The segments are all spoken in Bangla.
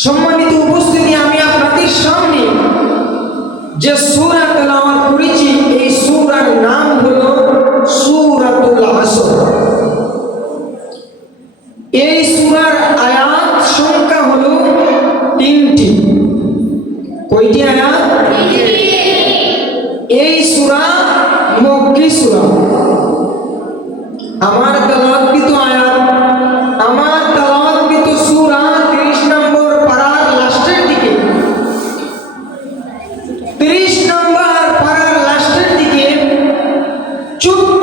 সম্মানিত উপস্থিতি, আমি আপনাদের সামনে যে সূরা তেলাওয়াত করেছি এই সূরার নাম হলো সূরাতুল আসর। এই সূরার আয়াত সংখ্যা হলো 3টি। কয়টি আয়াত? এই সূরা মক্কি সূরা। আমার তেলাওয়াতকৃত আয়াত, আমার তেলাওয়াতকৃত সূরা 30 নম্বর পারার লাস্টের দিকে, 30 নম্বর পারার লাস্টের দিকে ছোট্ট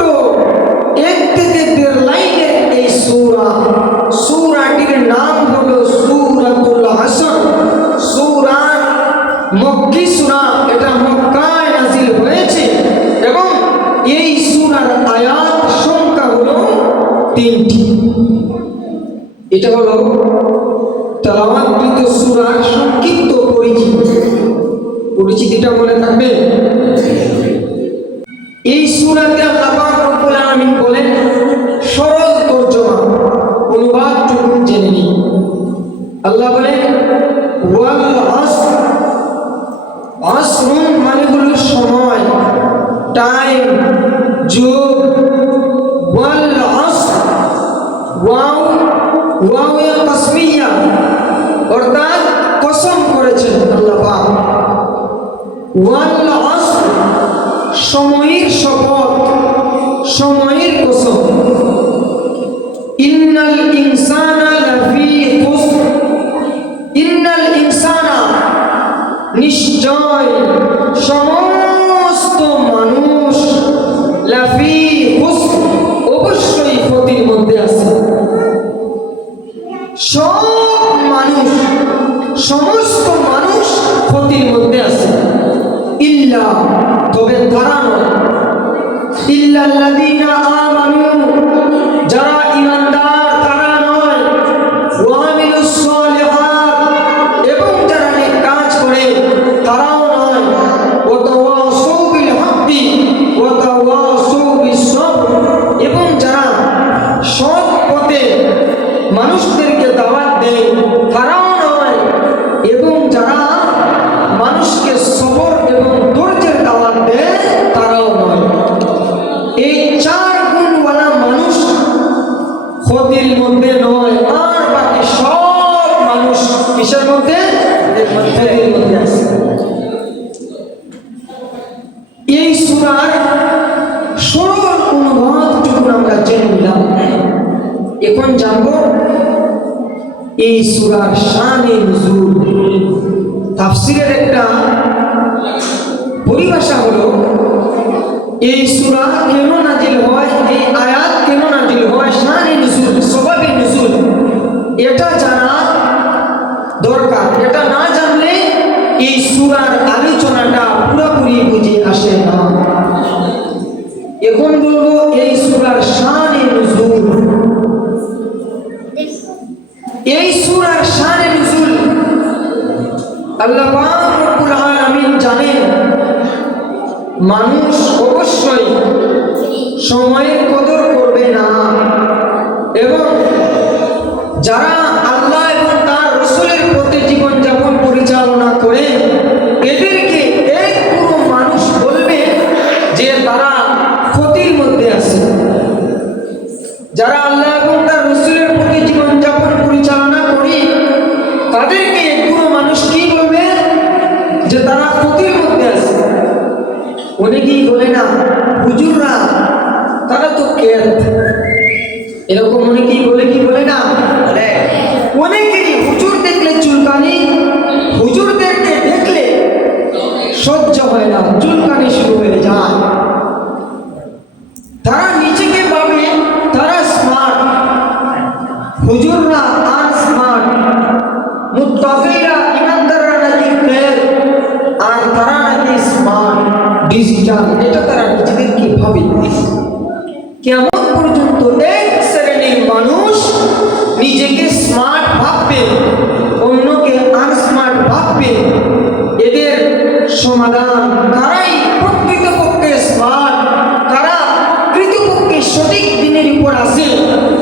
1 থেকে 1.5 লাইনের এই সূরা। সূরাটির নাম হলো সূরাতুল আসর। সূরা মক্কি সূরা, এটা মক্কায় নাযিল হয়েছে এবং এই সূরার আয়াত সংখ্যা হলো 3টি। এটা হলো তেলাওয়াতকৃত সূরার সংক্ষিপ্ত পরিচিতিটা মনে থাকবে। এই সূরাতে আল্লাহ পাক রব্বুল আলামিন বলেন, সরল তরজমা অনুবাদটুকু জেনে নিই। আল্লাহ বলেন ওয়াল আসর। আসরুন মানে হলো সময়, টাইম, যুগ। ওয়াল আসর, ওয়াও এর তাসমিয়া, অর্থাৎ কসম করেছেন আল্লাহ পাক। ওয়াল আসর, সময়ের শপথ, সময়ের কসম। ইন্নাল ইনসানা লাফি খুসর। ইন্নাল ইনসানা, নিশ্চয় সমস্ত মানুষ, লাফি খুসর, অবশ্যই ক্ষতির মধ্যে আছে। সব মানুষ, সমস্ত মানুষ ক্ষতির মধ্যে আছে। ইল্লা, তবে তারা নয়। ইল্লাল্লাযীনা আমানু, যারা ঈমানদার তারা নয়। ওয়া আমিলুস সালিহাত, এবং যারা নেক কাজ করে তারাও নয়। ওয়া তাওয়াসাউ বিল হাক্কি ওয়া তাওয়াসাউ বিস সবর, এবং যারা সৎ পথে মানুষদেরকে দাওয়াত দেয় তারাও নয়, এবং যারা মানুষকে সবর এবং ধৈর্যের দাওয়াত দেয় তারাও নয়। এই 4 গুণওয়ালা মানুষ ক্ষতির মধ্যে নয়, আর বাকি সব মানুষ কিসের মধ্যে? ক্ষতির মধ্যে আছে। এই সূরার সরল অনুবাদটুকু আমরা জেনে নিলাম। এখন জানবো এই সূরার শানে নুজুল। তাফসীরের একটা পরিভাষা হলো এই সূরা কেন নাজিল হয়, এই আয়াত কেন নাজিল হয়, শানে নুজুল, সবাবে নুজুল, এটা জানা দরকার। এটা না জানলে এই সূরার আলোচনাটা পুরোপুরি বুঝে আসে না। এখন বলবো এই সূরার শানে নুজুল। এই সূরার শানে নুজুল আল্লাহ পাক রব্বুল আলামিন জানেন মানুষ অবশ্যই সময়ের কদর করবে না, এবং যারা আল্লাহ এবং তার রাসূলের পথে জীবন যাপন পরিচালনা করে এদেরকে এক পুরো মানুষ বলবে যে তারা ক্ষতির মধ্যে আছে। যারা আল্লাহ এবং তার রাসূলের পথে জীবন যাপন পরিচালনা করে তাদেরকে এক পুরো মানুষ কি বলবে? যে তারা ক্ষতির মধ্যে আছে। অনেকেই বলে না হুজুররা তারা তো কেত, এরকম অনেকেই বলে, কি বলে না? অনেকেরই হুজুর দেখলে চুলকানি, হুজুরদেরকে দেখলে সহ্য হয় না, চুলকানি শুরু হয়ে যায়। তারা নিজেকে ভাবে তারা স্মার্ট, হুজুররা আর স্মার্ট, মুত্তাকিরা ঈমানদাররা নাকি ফেল, আর তারা নাকি স্মার্ট ডিজিটাল, এটা তারা নিজেদেরকে ভাবে। কেমন পর্যন্ত এক শ্রেণীর মানুষ নিজেকে স্মার্ট ভাববে, অন্যকে আনস্মার্ট ভাববে। এদের সমাধান কারাই প্রকৃতপক্ষে স্মার্ট, কারা প্রকৃতপক্ষে সঠিক দিনের উপর আছে,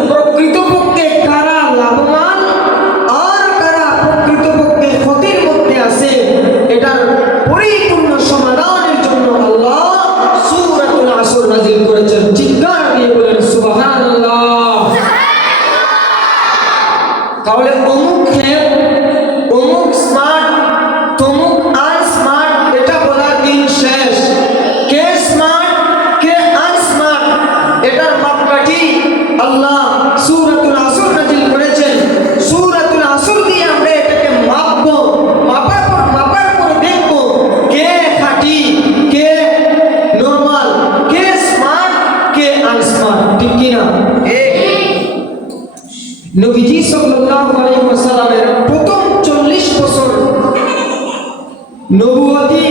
প্রকৃতপক্ষে কারা লাভবান, আর কারা প্রকৃতপক্ষে ক্ষেপ, অমুক স্মার্ট, তমুক আনস্মার্ট, এটা বলার দিন শেষ। কে স্মার্ট, কে আনস্মার্ট, এটার মাপকাঠি আল্লাহ সূরাতুল আসর নাযিল করেছেন। সূরাতুল আসর দিয়ে আমরা এটাকে মাপবো, মাপার পর দেখবো কে খাঁটি, কে নরমাল, কে স্মার্ট, কে আনস্মার্ট। ঠিক কিনা? নবীজি সাল্লাল্লাহু আলাইহি ওয়াসাল্লামের প্রথম 40 বছর নবুয়তি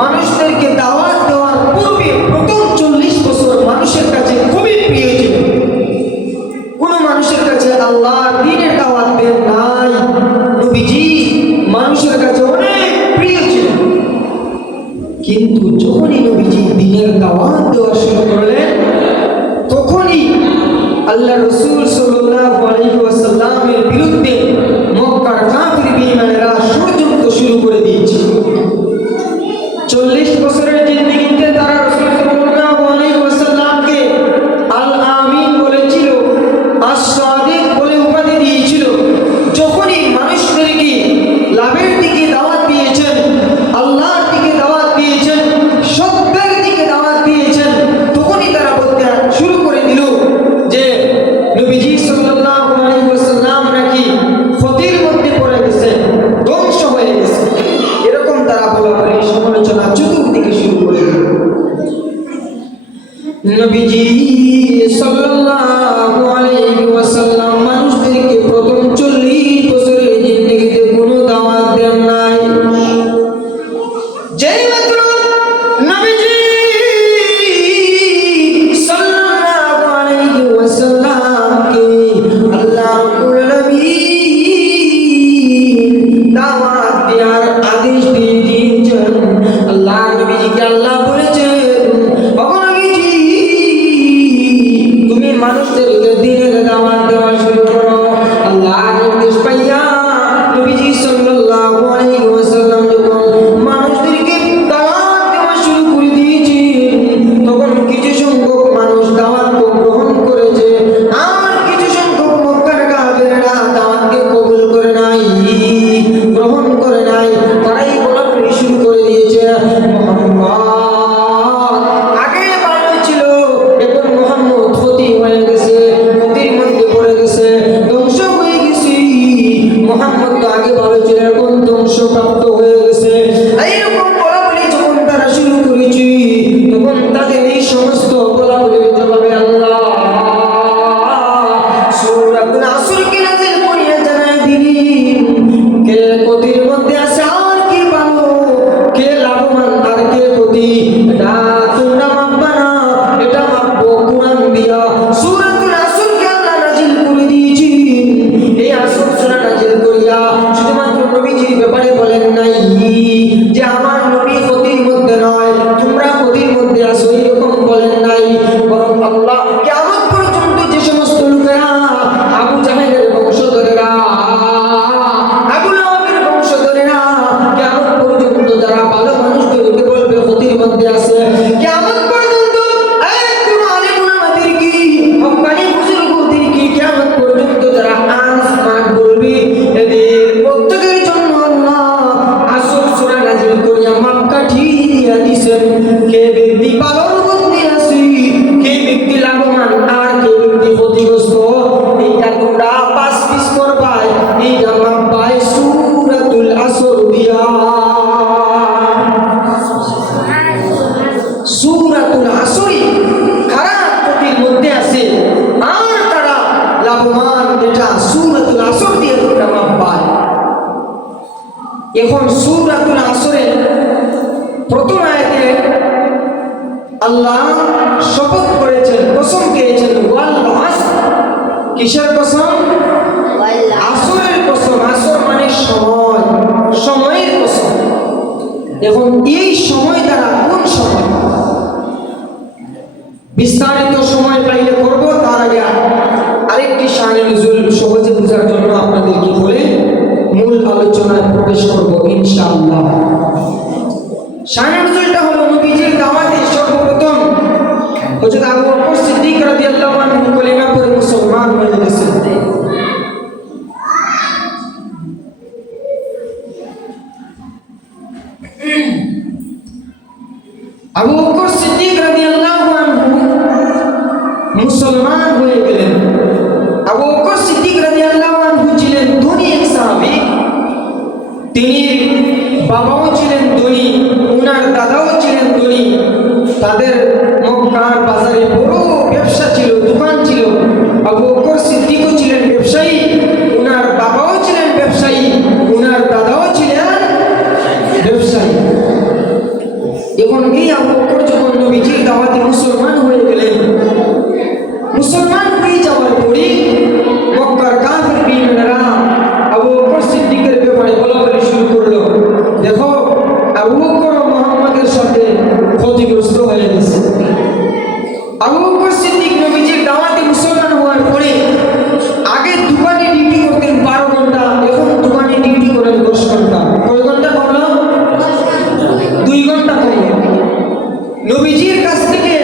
মানুষদেরকে দাওয়াত দেওয়ার পূর্বে প্রথম 40 বছর মানুষের কাছে খুবই প্রিয় ছিল। কোন মানুষের কাছে আল্লাহর দ্বীনের দাওয়াত দেন নাই, নবীজি মানুষের কাছে অনেক প্রিয় ছিল। কিন্তু যখনই নবীজি দ্বীনের দাওয়াত দেওয়া শুরু করলেন, তখনই আল্লাহ রাসূল সাল্লাল্লাহু আলাইহি ওয়াসাল্লামের বিরুদ্ধে মক্কার কাফির বেঈমানেরা ষড়যন্ত্র শুরু করে দিয়েছে। 40 বছরের জিন্দেগিতে তারা রাসূল সাল্লাল্লাহু আলাইহি ওয়াসাল্লামকে আল আমিন বলেছিল, আস-সাদিক বলে উপাধি দিয়েছিল। যখনই মানুষদেরকে লাভের দিকে দাওয়াত দিয়েছেন, আল্লাহর দিকে দাওয়াত দিয়েছেন, সত্যের দিকে দাওয়াত দিয়েছেন, তখনই তারা বলতে শুরু করে দিল যে নবীজি সাল্লাল্লাহু আলাইহি ওয়াসাল্লাম নাকি ক্ষতির মধ্যে পড়ে গেছে, ধ্বংস হয়ে গেছে। এরকম তারা বলাবলি সমালোচনা চতুর্দিকে শুরু করে দিল। নবীজি সাল্লাল্লাহু আলাইহি ওয়াসাল্লাম মানুষদেরকে প্রথম 40 বছরের জিন্দেগিতে কোনো দাওয়াত দেন নাই। যেই মাত্র নবীজি সাল্লাল্লাহু আলাইহি ওয়াসাল্লামকে আল্লাহ রাব্বুল আলামিন দাওয়াত দেওয়ার আদেশ দিয়ে দিয়েছেন, আল্লাহ নবীজিকে আল্লাহ বলেছেন, ওগো নবীজি তুমি মানুষদেরকে দ্বীনের দাওয়াত দেওয়া শুরু করো। আল্লাহর নির্দেশ পাইয়া নবীজি সাল্লাল্লাহু আলাইহি ওয়াসাল্লাম যখন মানুষদেরকে দাওয়াত দেওয়া শুরু করে দিয়েছেন, তখন কিছু সংখ্যক মানুষ দাওয়াতকে গ্রহণ করেছে, আর কিছু সংখ্যক মক্কার কাফেররা দাওয়াতকে কবুল করে নাই, গ্রহণ করে নাই। তারাই বলাবলি শুরু করে দিয়েছে, মুহাম্মদ আগে ভালো ছিল, এখন মুহাম্মদ ক্ষতি হয়ে গেছে, ক্ষতির মধ্যে পড়ে গেছে, ধ্বংস হয়ে গেছে। মুহাম্মদ তো আগে ভালো ছিল, এখন ধ্বংসপ্রাপ্ত হয়ে গেছে। এইরকম বলাবলি যখন তারা শুরু করেছে, তখন তাদের এই সমস্ত বলাবলির জবাবে আল্লাহ সূরাতুল আসরকে নাযিল করিয়া জানায় দিলেন, কে ক্ষতির মধ্যে আছে আর কে ভালো, কে লাভবান আর কে ক্ষতি, এটা তোমরা মাপবা না, এটা মাপবো কোরআন দিয়া। সূরাতুল আসরকে আল্লাহ নাযিল করে দিয়েছেন। এই আসর সূরা নাযিল করিয়া শুধুমাত্র নবীজির ব্যাপারে বলেন নাই যে আমার নবী ক্ষতির মধ্যে নয়, তোমরা ক্ষতির মধ্যে আছো, এরকম বলেন নাই। বরং আল্লাহ কিয়ামত পর্যন্ত যে সমস্ত লোকেরা আবু জাহেলের বংশধরেরা, আবু লাহাবের বংশধরেরা, কিয়ামত পর্যন্ত যারা ভালো মানুষদেরকে বলবে ক্ষতির মধ্যে আছে, কিয়ামত পর্যন্ত একদম আলেম উলামাদেরকে, হক্কানি বুজুর্গদেরকে কিয়ামত পর্যন্ত যারা আনস্মার্ট বলবে, এদের প্রত্যেকের জন্য আল্লাহ আসর সূরা নাযিল করিয়া মাপকাঠি দিয়া দিয়েছেন। কে ব্যক্তি ভালোর মধ্যে আছে, কে ব্যক্তি লাভবান আর কে ব্যক্তি ক্ষতিগ্রস্ত, এইটা তোমরা পাঁচ পিস করবাই, এইটা মাপবাই সূরাতুল আসর দিয়া। সূরাতুল আসরি খারাপ ক্ষতির মধ্যে আছে আর তারা লাভবান, এটা সূরাতুল আসর দিয়ে তোমরা মাপবাই। এখন সূরাতুল আসরের প্রথম আয়াতে আল্লাহ শপথ করেছেন, কসম খেয়েছেন, ওয়াল আসর। কিসের কসম? আসরের কসম। আসর মানে সময়, সময়ের কসম। এখন এই সময় দ্বারা কোন সময়? বিস্তারিত সময় পাইলে করব, তার আগে আরেকটি শানে নুজুল সহজে বোঝার জন্য আপনাদেরকে বলে মূল আলোচনায় প্রবেশ করব ইনশাআল্লাহ। শানে নুজুলটা হলো নবীজির দাওয়াতে সর্বপ্রথম হযরত আবু বকর সিদ্দিক রাদিয়াল্লাহু আনহু কলিমা পড়ে মুসলমান হয়ে গেছেন। ছিল, দোকান ছিল। আবু বকর সিদ্দিকও ছিলেন ব্যবসায়ী, ওনার বাবাও ছিলেন ব্যবসায়ী, ওনার দাদাও ছিলেন ব্যবসায়ী। এখন এই আবু বকর যখন নবীজির দাওয়াতে মুসলমান হয়ে গেলেন, মুসলমান হয়ে যাওয়ার পরে মক্কার কাফির বেঈমানেরা আবু বকর সিদ্দিকের ব্যাপারে বলাবলি শুরু করলো, দেখো আবু বকর মুহাম্মাদের সাথে ক্ষতিগ্রস্ত হয়ে গেছে। আবু বকর সিদ্দিক নবীজির দাওয়াতে মুসলমান হওয়ার পরে আগে দোকানে ডিউটি করতেন 12 ঘন্টা, এখন দোকানে ডিউটি করেন 10 ঘন্টা। কয় ঘন্টা কমলো? 2 ঘন্টা কমলো। নবীজির কাছ থেকে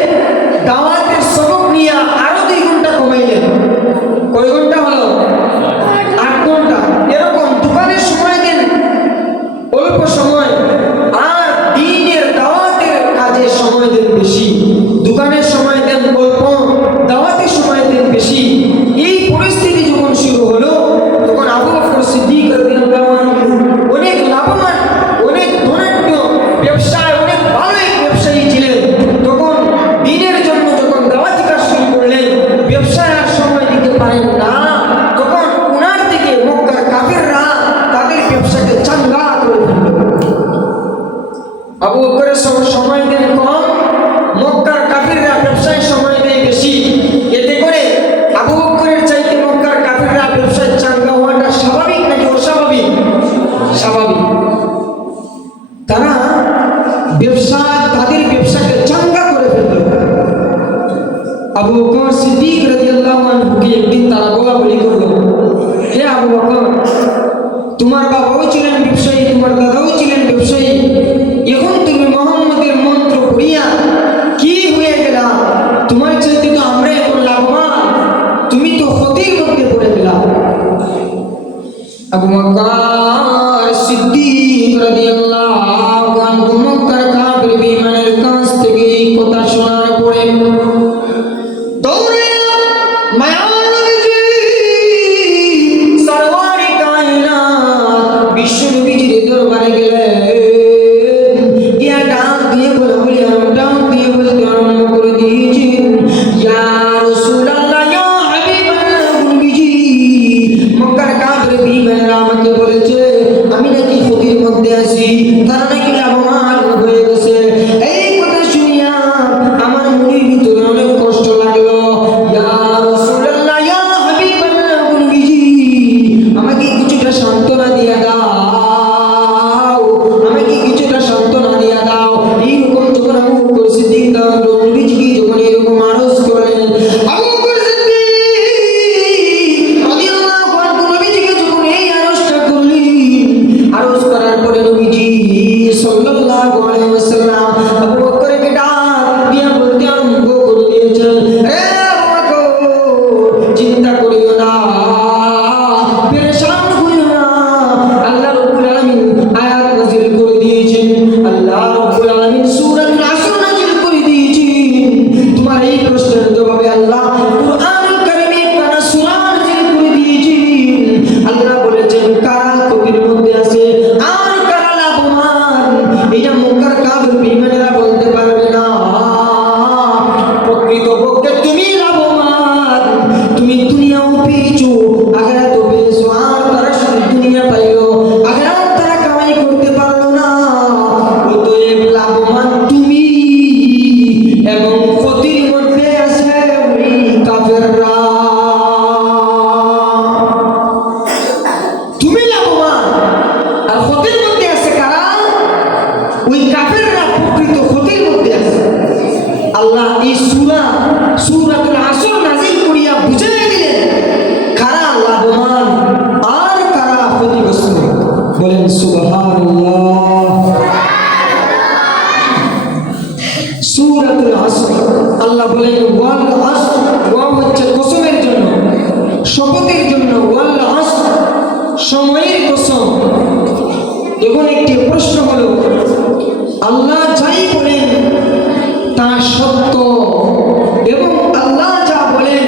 দাওয়াতের সবক নিয়ে আরো 2 ঘন্টা কমাইলেন। কয় ঘন্টা হলো? 8 ঘন্টা। এরকম দোকানের সময় দেন অল্প সময়, আর দ্বীনের দাওয়াতের কাজে সময় দেন বেশি। দোকানের সময় দেন অল্প, দাওয়াতের সময় দেন বেশি। এই পরিস্থিতি যখন শুরু হলো, তখন আবু বকর সিদ্দিক রাদিয়াল্লাহু আনহু অনেক লাভবান, অনেক ধনাঢ্য, ব্যবসায় অনেক ভালো এক ব্যবসায়ী ছিলেন। তখন দ্বীনের জন্য যখন দাওয়াতি কাজ শুরু করলেন, ব্যবসায় আর সময় দিতে পারেন না। তখন ওনার থেকে মক্কার কাফিররা তাদের ব্যবসাকে চাঙ্গা করে ফেলল। আবু বকরের সময় দেন কম, মক্কার কাফিররা ব্যবসায় সময় দেয় বেশি। এতে করে আবু বকরের চাইতে মক্কার কাফিররা ব্যবসায় চাঙ্গা হওয়াটা স্বাভাবিক নাকি অস্বাভাবিক? স্বাভাবিক। তারা তাদের ব্যবসাকে চাঙ্গা করে ফেলল। আবু বকর সিদ্দিক রাদিয়াল্লাহু আনহুকে একদিন তারা বলাবলি করলো, হে আবু বকর, তোমার বাবাও ছিলেন ব্যবসায়ী, তোমার দাদাও ছিলেন ব্যবসায়ী, এখন তুমি মুহাম্মদের মন্ত্র পড়িয়া কি হয়ে গেলা? তোমার চাইতে তো আমরা এখন লাভবান, তুমি তো ক্ষতির মধ্যে পড়ে গেলা। আবু বকর সিদ্দিক রাদিয়াল্লাহু আনহু মক্কার কাফির বেঈমানের কাছ থেকে এই কথা শোনার পরে দৌড়ে মায়ার নবীজি সরওয়ারে কায়নাত বিশ্ব নবীজির দরবারে গেলেন। গিয়া ডাক দিয়ে বলাবলি বলতে আরম্ভ করে দিয়েছেন, ইয়া রাসূলুল্লাহ, ইয়া হাবিবাল্লাহ, নবীজি মক্কার কাফির বেঈমানেরা আমাকে বলেছে আমি নাকি ক্ষতির মধ্যে আছি, তারা নাকি লাভবান হয়ে গেছে। এই কথা শুনিয়া আমার মনের ভিতরে অনেক কষ্ট লাগলো। ইয়া রাসূলুল্লাহ, ইয়া হাবিবাল্লাহ, নবীজি আমাকে কিছুটা সান্ত্বনা দিয়ে দাও, আমাকে কিছুটা সান্ত্বনা দিয়ে দাও। এইরকম যখন আবু বকর সিদ্দিক নবীজিকে যখন এরকম আরজ করলেন, আবু বকর সিদ্দিক রাদিয়াল্লাহু আনহু নবীজিকে যখন এই আরজটা করলেন, আরজ করার পরে নবীজি সাল্লাল্লাহু আলাইহি ওয়াসাল্লাম আবু বকরকে ডাক দিয়ে বলতে আরম্ভ করে দিয়েছেন, হে আবু বকর, চিন্তা করিও না, পেরেশান হইও না। আল্লাহ রাব্বুল আলামিন আয়াত নাযিল করে দিয়েছেন, আল্লাহ রাব্বুল আলামিন সূরাতুল আসর নাযিল করে দিয়েছেন। তোমার এই প্রশ্নের জবাবে আল্লাহ কুরআনুল কারীমে কারা সূরা নাযিল করে দিয়েছেন। আল্লাহ বলেছেন কারা ক্ষতির মধ্যে আছে আর কারা লাভবান, এটা মক্কার কাফির বেঈমানেরা বলতে পারবে না। প্রকৃতপক্ষে তুমি লাভবান, তুমি দুনিয়াও পেয়েছো, আখিরাতও পেয়েছো। আর তারা শুধু দুনিয়া পাইলো, আখিরাত তারা কামাই করতে পারলো না। অতএব লাভবান তুমি, এবং ক্ষতির মধ্যে আছে ওই কাফেররা। তুমি লাভবান, আর ক্ষতির মধ্যে আছে কারা? ওই কাফেররা প্রকৃত ক্ষতির মধ্যে আছে। আল্লাহ এই সূরাতুল আসর নাযিল করিয়া বুঝিয়ে দিলেন কারা লাভবান আর কারা ক্ষতিগ্রস্ত। বলেন সুবহানাল্লাহ। সূরাতুল আসর আল্লাহ বলেন ওয়াল আসর, ওয়া হচ্ছে কসমের জন্য, শপথের জন্য, ওয়াল আসর সময়ের কসম। এখন একটি প্রশ্ন হলো, আল্লাহ যাই বলেন তা সত্য, এবং আল্লাহ যা বলেন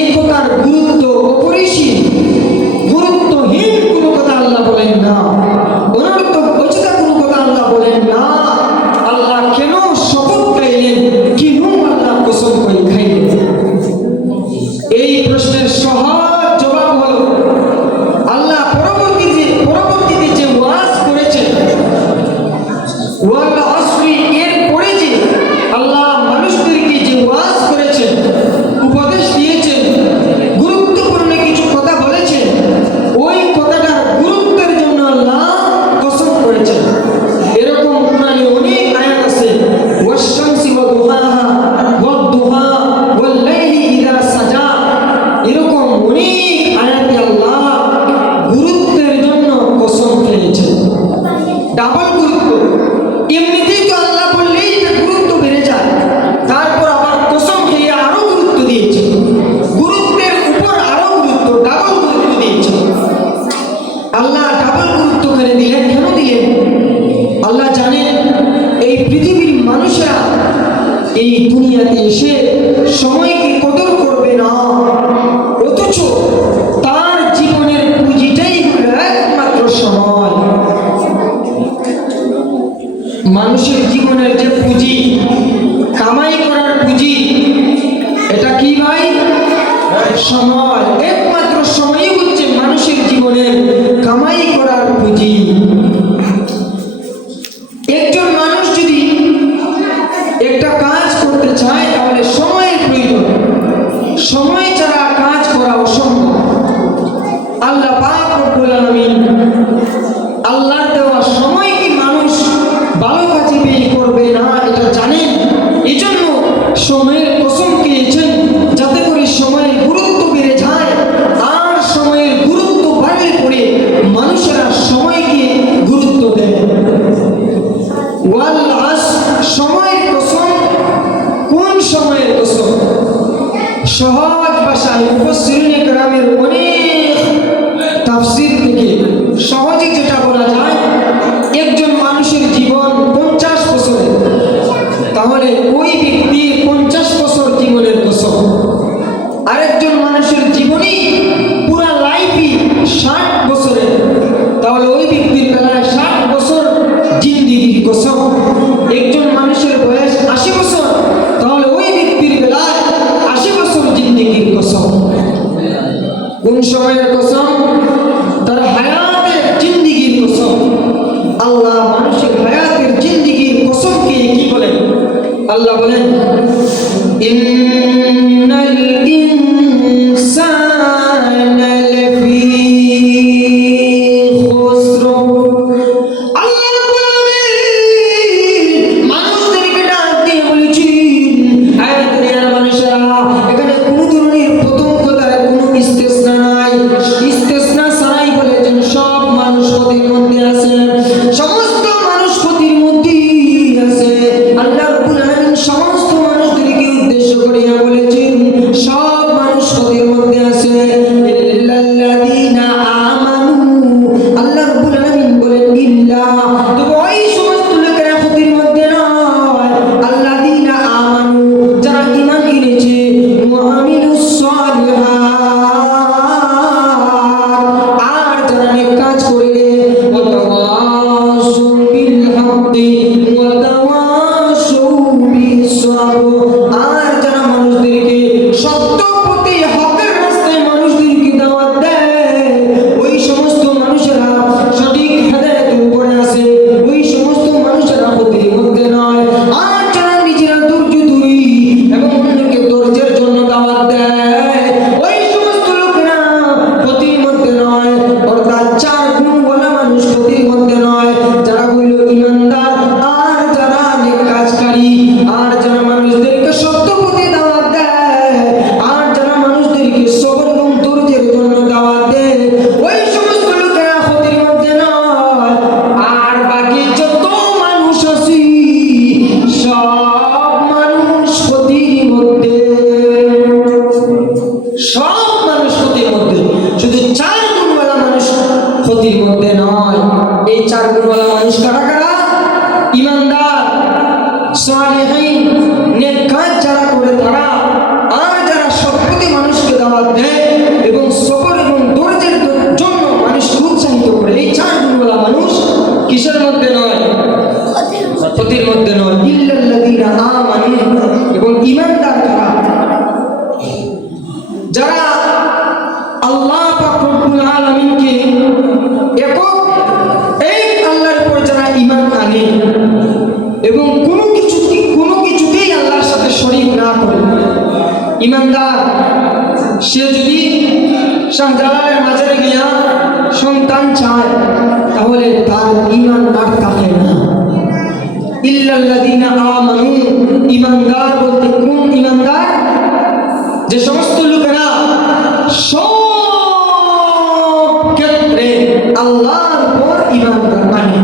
এ কথার গুরুত্ব অপরিসীম, গুরুত্বহীন কোনো কথা আল্লাহ বলেন না, অনর্থক অযথা কোনো কথা আল্লাহ বলেন না। আল্লাহ কেন শপথ খাইলেন, কেন আল্লাহ কসম করে খাইলেন? ডাবল গুরুত্ব। এমনিতেই তো আল্লাহ বললেই যে গুরুত্ব বেড়ে যায়, তারপর আবার কসম খেয়ে আরো গুরুত্ব দিয়েছে, গুরুত্বের উপর আরো গুরুত্ব, ডাবল গুরুত্ব দিয়েছে। আল্লাহ ডাবল গুরুত্ব করে দিলেন, কেন দিলেন? আল্লাহ জানেন এই পৃথিবীর মানুষেরা এই দুনিয়াতে এসে সময়কে কদর করবে না, অথচ তার জীবনের পুঁজিটাই হলো একমাত্র সময়। মানুষের জীবনের যে পুঁজি, কামাই করার পুঁজি, এটা কি ভাই? সময়। একমাত্র সময়ই হচ্ছে মানুষের জীবনের কামাই করার পুঁজি। একজন মানুষ যদি একটা কাজ করতে চায় তাহলে সময়ের প্রয়োজন, সময় ছাড়া কাজ করা অসম্ভব। আল্লাহ পাক রব্বুল আলামিন আল্লাহর দেওয়া সময়কে মানুষ ভালো কাজে ব্যয় করবে না, এটা জানেন। এজন্য সময়ের কসম খেয়েছেন যাতে করে সময়ের গুরুত্ব বেড়ে যায়। আর সময়ের গুরুত্ব বাড়লে পড়ে মানুষেরা সময়কে গুরুত্ব দেয়। ওয়াল আসর, সময়ের কসম। কোন সময়ের কসম? সহজ ভাষায় মুফাসসিরিনে কেরামের অনেক তাফসীর থেকে সহজে যেটা বলা যায়, একজন মানুষের জীবন 50 বছরের, তাহলে ওই ব্যক্তির 50 বছর জীবনের কসম। আরেকজন মানুষের জীবনই পুরা লাইফই 60 বছরের, তাহলে ওই ব্যক্তির বেলায় 60 বছর জিন্দেগির কসম। একজন মানুষের বয়স 80 বছর, তাহলে ওই ব্যক্তির বেলায় 80 বছর জিন্দেগির কসম। কোন সময়ের কসম? তার হায়াতের জিন্দেগির কসম। আল্লাহ মানুষের হায়াতের জিন্দেগির কসমকে কি বলেন? আল্লাহ বলেন ইন্নাল ইনসানা লাফি খুসর। আল্লাহ রাব্বুল আলামিন মানুষদেরকে ডাক দিয়ে বলেছেন, আয় দুনিয়ার মানুষেরা, এখানে কোন ধরনের প্রথম কথার কোনো ইস্তেসনা নাই, ইস্তেসনা ছাড়াই বলেছেন সব মানুষ ক্ষতির মধ্যে আছে, সমস্ত মানুষ ক্ষতির মধ্যে আছে। আল্লাহ রাব্বুল আলামিন সমস্ত মানুষদেরকে উদ্দেশ্য করে বলেছেন সব মানুষ ক্ষতির মধ্যে আছে, ইল্লাল্লাযীনা আমানু। আল্লাহ রাব্বুল আলামিন বলেন ইল্লা, তবে ওই সমস্ত লোকেরা ক্ষতির মধ্যে নয়, আল্লাযীনা আমানু, যারা ঈমান এনেছে, ওয়া আমিলুস সালিহাত, আর যারা নেক কাজ করে, ওয়া তাওয়াসাউ বিল হাক্কি ওয়া তাওয়াসাউ বিস সবর, আর যারা মানুষদেরকে সত্য পথে, হকের রাস্তায় মানুষদেরকে দাওয়াত দেয়, ওই সমস্ত মানুষেরা সঠিক হেদায়েতের উপরে আছে, ওই সমস্ত মানুষেরা ক্ষতির মধ্যে নয়। আর যারা নিজেরা ধৈর্য ধরি এবং অন্যকে ধৈর্যের জন্য দাওয়াত দেয়, ওই সমস্ত লোকেরা ক্ষতির মধ্যে নয়। অর্থাৎ 4 গুণওয়ালা মানুষ ক্ষতির মধ্যে নয়, যারা হইল ঈমানদার, আর যারা নেক কাজকারী, আর যারা মানুষদেরকে সত্য পথে দাওয়াত দেয়, আর যারা মানুষদেরকে সবর এবং ধৈর্যের জন্য দাওয়াত দেয়, ওই সমস্ত লোকেরা ক্ষতির মধ্যে নয়। আর বাকি যত মানুষ আছে সব মানুষ ক্ষতির মধ্যে, সব মানুষ ক্ষতির মধ্যে, শুধু 4 গুণওয়ালা মানুষ ক্ষতির মধ্যে নয়। এই 4 গুণওয়ালা মানুষ কারা কারা? ঈমানদার, সালেহীন, নেক কাজ যারা করে তারা, আর যারা সৎপথে মানুষকে দাওয়াত দেয় এবং সবর এবং ধৈর্যের জন্য মানুষকে উৎসাহিত করে। এই 4 গুণওয়ালা মানুষ কিসের মধ্যে নয়? ক্ষতির মধ্যে নয়। ইল্লাল্লাযীনা আমানু, এবং ঈমানদার যারা, যারা আল্লাহ পাক রব্বুল আলামিনকে একক এক আল্লাহর উপর যারা ঈমান আনে এবং কোনো কিছুতেই আল্লাহর সাথে শরীক না করে। ঈমানদার সে যদি শাহজালালের মাজারে গিয়া সন্তান চায়, তাহলে তার ঈমান আর থাকে না। ইল্লাল্লাযীনা আমানু, ঈমানদার বলতে কোন ঈমানদার? যে সমস্ত লোকেরা সব ক্ষেত্রে আল্লাহর উপর ঈমান আনে।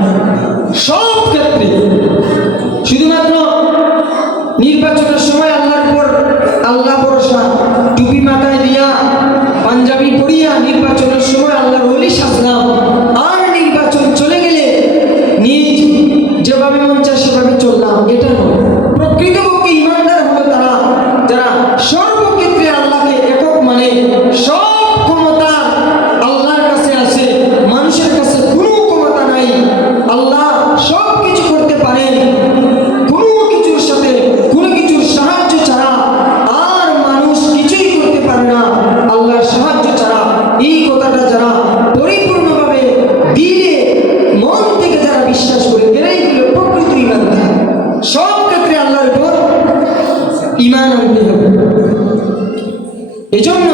এজন্য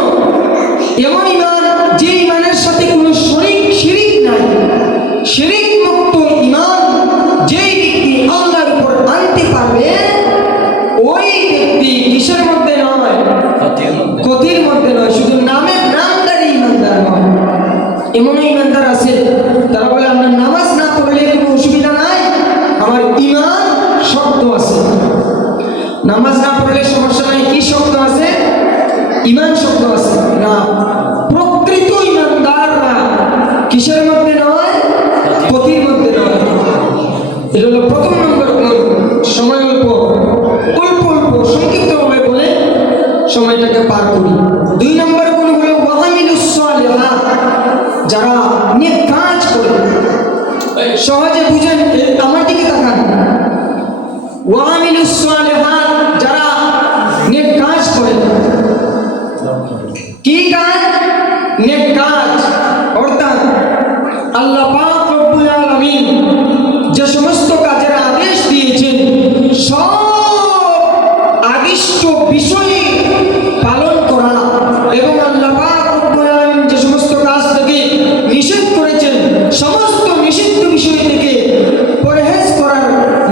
এমন ইমান যে ইমানের সাথে কোনো শিরিক নাই, শিরিক মুক্ত ইমান যেই ব্যক্তি আল্লাহর উপর আনতে পারবে ওই ব্যক্তি কিসের মধ্যে নয়, ক্ষতির মধ্যে নয়, শুধু নামদারি ইমানদার নয়। এমন ইমানদার আছে তারা বলে আমরা নামাজ না পড়লে কোনো অসুবিধা নাই, আমার ইমান শক্ত আছে। নামাজ না পড়লে সমস্যা নাই, কি শক্ত আছে? ইমান শক্ত আছে না। প্রকৃত ইমানদাররা কিসের মধ্যে নয়, ক্ষতির মধ্যে নয়। এটা হলো প্রথম নম্বর গুণ। সময় অল্প সংক্ষিপ্তভাবে বলে সময়টাকে পার করি। 2 নম্বর গুণ হলো ওয়াহামিলুস সালিহাত, যারা নেক কাজ করে। সহজে বুঝেন, আমার দিকে তাকান। ওয়াহামিলুস সালিহাত, যারা নেক কাজ করে। কি কাজ? নেক কাজ। অর্থাৎ আল্লাহ পাক রব্বুল আলামিন যে সমস্ত কাজের আদেশ দিয়েছেন সব আদিষ্ট বিষয়ে পালন করা, এবং আল্লাহ পাক রব্বুল আলামিন যে সমস্ত কাজ থেকে নিষেধ করেছেন সমস্ত নিষিদ্ধ বিষয় থেকে পরহেজ করার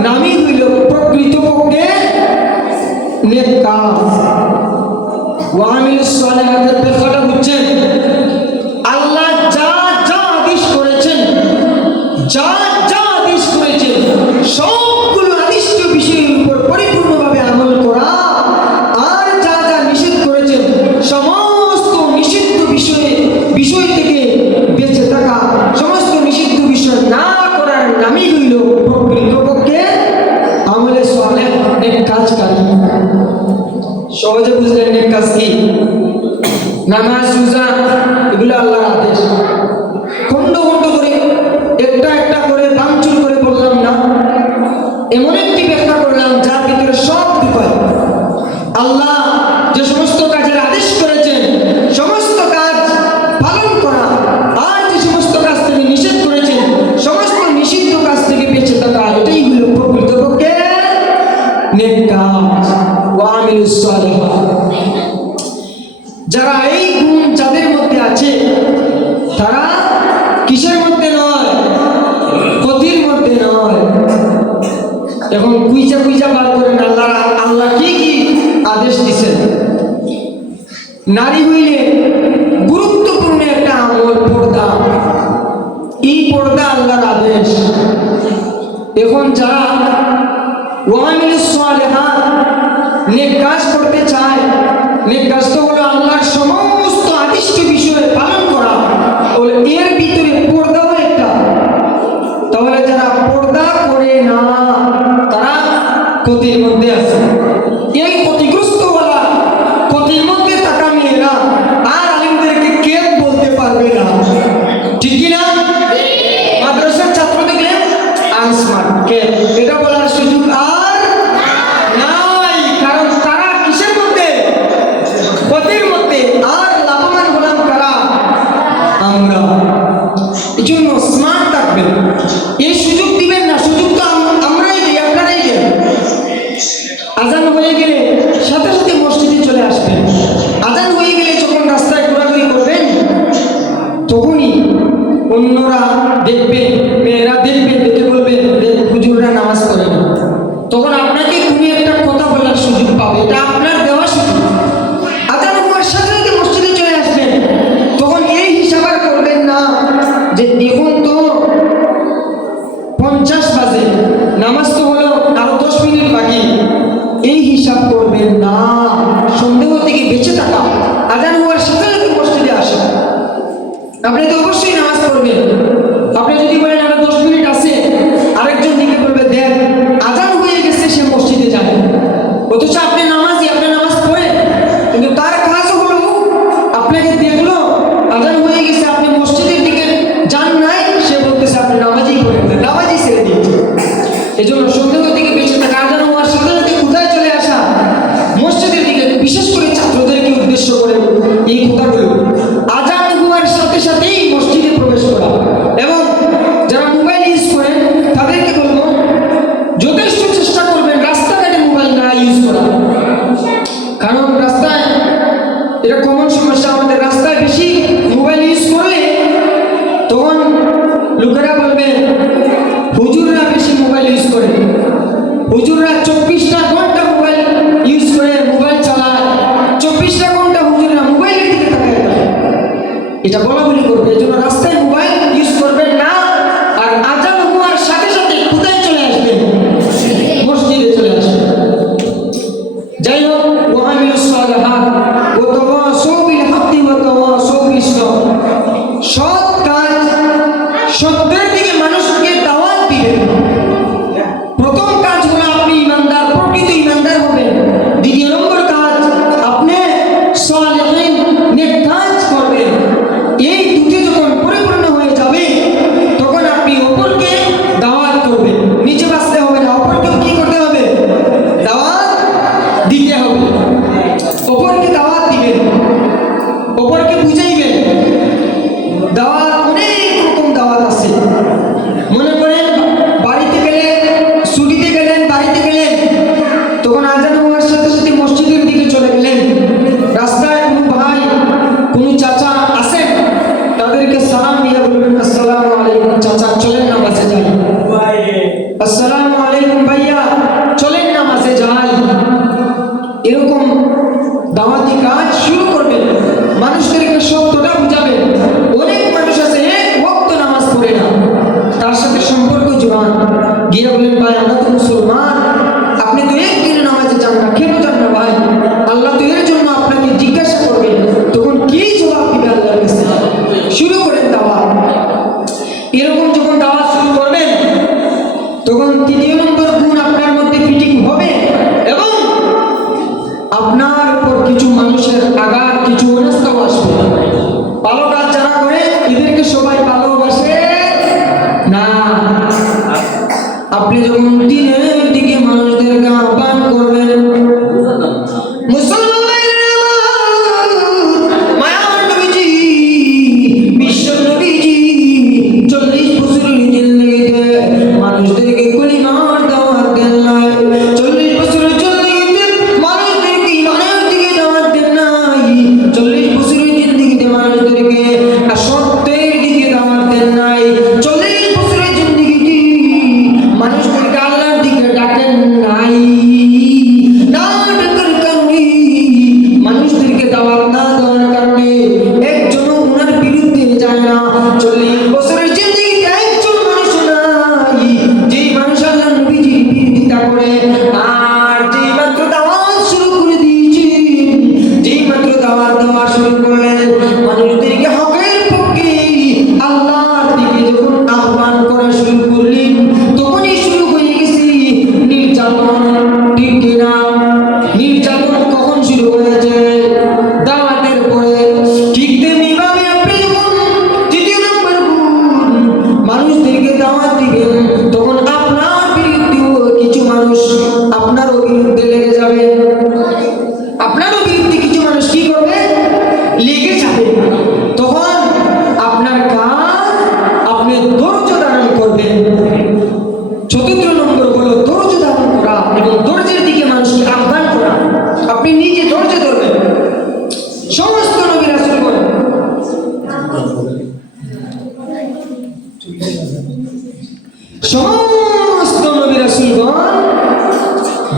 নামই হইল প্রকৃতপক্ষে নেক কাজ। ওয়ামিলুস সালিহাতের ব্যাখ্যাটা বুঝছেন? আল্লাহ যা যা আদেশ করেছেন, যা যা আদেশ করেছেন সবগুলো আদিষ্ট বিষয়ের উপর পরিপূর্ণভাবে আমল করা, আর যা যা নিষেধ করেছেন সমস্ত নিষিদ্ধ বিষয় থেকে বেঁচে থাকা, সমস্ত নিষিদ্ধ বিষয় না করার নামই হইল প্রকৃতপক্ষে আমলে সালেহ, নেক কাজকারী। সহজে বুঝলেন নেক কাজ কি? নামাজ, রোজা, এগুলো আল্লাহর আদেশ। খন্ড খন্ড করে একটা একটা করে ভাঙচুর করে বললাম না, এমন একটি ব্যাখ্যা করলাম যার ভিতরে সব ঢুকায়। আল্লাহ যে সমস্ত কাজের আদেশ করেছেন সমস্ত কাজ পালন করা, আর যে সমস্ত কাজ থেকে নিষেধ করেছেন সমস্ত নিষিদ্ধ কাজ থেকে বেঁচে থাকা, এটাই হলো প্রকৃতপক্ষে নেক কাজ। ওয়ামিলুস সালিহাত, যারা এই গুণ যাদের মধ্যে আছে তারা কিসের মধ্যে নয়, ক্ষতির মধ্যে নয়। এখন কুইজা বার করেন আল্লাহ কি কি আদেশ দিচ্ছেন। নারী হইলে গুরুত্বপূর্ণ একটা আমল পর্দা, এই পর্দা আল্লাহর আদেশ। এখন যারা ওয়ামিলুস সালিহাত নেক কাজ করতে চায়, নেক কাজ তো হলো আল্লাহর সমস্ত আদিষ্ট বিষয় পালন করা, বলে এর ভিতরে পর্দাও একটা। তাহলে যারা পর্দা করে না তারা ক্ষতির মধ্যে আছে। এই ক্ষতিগ্রস্ত বলা, ক্ষতির মধ্যে থাকা মেয়েরা আর আলিমদেরকে কে বলতে পারবে না, ঠিক কিনা? মাদ্রাসার ছাত্র দেখলে আনস্মার্ট কে, এটা বলার সুযোগ আর নাই, কারণ তারা কিসের মধ্যে, ক্ষতির মধ্যে। আর লাভবান হলাম কারা? আমরা। এই জন্য স্মার্ট থাকবেন, এই সুযোগ দিবেন না, সুযোগ তো আমরাই দিই, আপনারাই দেন। আজান হয়ে গেলে সাথে সাথে মসজিদে চলে আসবেন। আজান হয়ে গেলে যখন রাস্তায় ঘোরাঘুরি করবেন তখনই অন্যরা দেখবে, মেয়েরা দেখবে, দেখে বলবে হুজুররা নামাজ পড়ে না, তখন আপনাকে কোনো একটা কথা বলার সুযোগ পাবে, এটা আপনার দেওয়া সুযোগ। আজান হওয়ার সাথে সাথে মসজিদে চলে আসবেন, তখন এই হিসাব আর করবেন না যে এখন তো 50 বাজে, নামাজ তো হলো আরো 10 মিনিট বাকি, এই হিসাব করবেন না। সন্দেহ থেকে বেঁচে থাকা, আজান হওয়ার সাথে সাথে মসজিদে আসা। আপনি তো অবশ্যই নামাজ পড়বেন। আপনি যদি বলেন আরো 10 মিনিট আছে, আরেকজন দিকে বলবে দেখ আজান হয়ে গেছে, সে মসজিদে যাবে, অথচ আপনি নামাজি, আপনি নামাজ পড়ে, কিন্তু তার কাজ হলো আপনাকে দেখলো আজান হয়ে গেছে, আপনি মসজিদের দিকে যান নাই, সে বলতে লোকেরা বলবে হুজুররা বেশি মোবাইল ইউজ করে, হুজুররা 24টা ঘন্টা মোবাইল ইউজ করে, মোবাইল চালায়, 24টা ঘন্টা হুজুররা মোবাইলের দিকে তাকায় থাকে। এটা বলা বলি করবে, এই জন্য রাস্তায় মোবাইল ইউজ করবেন না। আর আজান হওয়ার সাথে সাথে কোথায় চলে আসবেন? মসজিদে চলে আসবেন। যাই হোক, ওয়ামিলুস সালিহাত ওয়া তাওয়াসাউ বিল হাক্কি ওয়া তাওয়াসাউ বিস সাবর। সৎ কাজ, সত্যের দিকে মানুষকে দাওয়াত দিবেন। প্রথম কাজ হলো আপনি ইমানদার, প্রকৃত ইমানদার হবেন। দ্বিতীয় নম্বর কাজ, আপনি সালিহিন, নেক কাজ করবেন। এই দুটি যখন পরিপূর্ণ হয়ে যাবে তখন আপনি অপরকে দাওয়াত করবেন। নিচে বাঁচতে হবে না, অপরকেও কি করতে হবে? দাওয়াত দিতে হবে। অপরকে দাওয়াত দিবেন, অপরকে বুঝাইবেন। দাওয়াত অনেক রকম দাওয়াত আছে। মনে করেন বাড়িতে গেলেন, ছুটিতে গেলেন, বাড়িতে গেলেন, তখন আজান হওয়ার সাথে সাথে মসজিদের দিকে চলে গেলেন। রাস্তায় কোনো ভাই, কোনো চাচা আসেন, তাদেরকে সালাম দিয়ে বলবেন আসসালামু আলাইকুম চাচা, চলেন নামাজে যাই। আসসালামু আলাইকুম ভাইয়া, চলেন নামাজে যাই। এরকম দাওয়াতি কাজ শুরু করবেন। মানুষদেরকে সত্যটা বুঝাবেন। অনেক মানুষ আছে এক ওয়াক্ত নামাজ পড়ে না, তার সাথে সম্পর্ক জোড়ান। গিয়ে বলেন ভাই আমরা তো মুসলমান, আপনি তো একদিনে নামাজে যান না, কেন যান না ভাই? আল্লাহ তো এর জন্য আপনাকে জিজ্ঞাসা করবেন। তখন কি জবাব দিবে আল্লাহর কাছে? শুরু করেন দাওয়াত। এরকম যখন দাওয়াত শুরু করবেন তখন তৃতীয় নম্বর গুণ আপনার মধ্যে ফিটিং হবে এবং আপনার উপর কিছু মানুষের আঘাত, কিছু অনাস্থাও আসবে। ভালো কাজ যারা করে এদেরকে সবাই ভালোবাসে না। আপনি যখন দিনের দিকে মানুষদেরকে আহ্বান করবেন, মায়ার নবীজি, বিশ্ব নবীজি 40 বছরের জিন্দেগিতে মানুষদেরকে কলিমার দাওয়াত দেন নাই। 40 বছরের জিন্দেগিতে মানুষদেরকে ইমানের দিকে দাওয়াত দেন নাই। 40 বছরের জিন্দেগিতে মানুষদেরকে সত্যের দিকে দাওয়াত দেন নাই। 40 বছরের জিন্দেগিতে মানুষদেরকে আল্লাহর দিকে ডাকেন নাই। না ডাকার কারণে, মানুষদেরকে দাওয়াত না দেওয়ার কারণে একজনও ওনার বিরুদ্ধে যায় না। 40 বছরের জিন্দেগিতে একজন মানুষ নাই যে মানুষ আল্লাহ নবীজির বিরোধিতা করে। আর যেই মাত্র দাওয়াত শুরু করে দিয়েছি, যেই মাত্র দাওয়াত দেওয়া শুরু করলেন, মানুষদেরকে হকের পক্ষে আল্লাহর দিকে যখন আহ্বান করা শুরু করলেন, তখনই শুরু হয়ে গেছে নির্যাতন। ঠিক কিনা? নির্যাতন কখন শুরু হয়েছে? দাওয়াতের পরে। ঠিক তেমনি ভাবে আপনি যখন তৃতীয় নম্বর গুণ, মানুষদেরকে দাওয়াত দিবেন, তখন আপনার বিরুদ্ধেও কিছু মানুষ আপনারও বিরুদ্ধে লেগে যাবে। আপনারও বিরুদ্ধে কিছু মানুষ কি করবে? লেগে যাবে। তখন আপনার কাজ, আপনি ধৈর্য ধারণ করবেন। চতুর্থ নম্বর হলো ধৈর্য ধারণ করা এবং ধৈর্যের দিকে মানুষকে আহ্বান করা। আপনি নিজে ধৈর্য ধরবেন। সমস্ত নবী রাসূলগণ সমস্ত নবী রাসূলগণ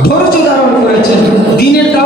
ধৈর্য ধারণ করেছেন। দিনের দাওয়াত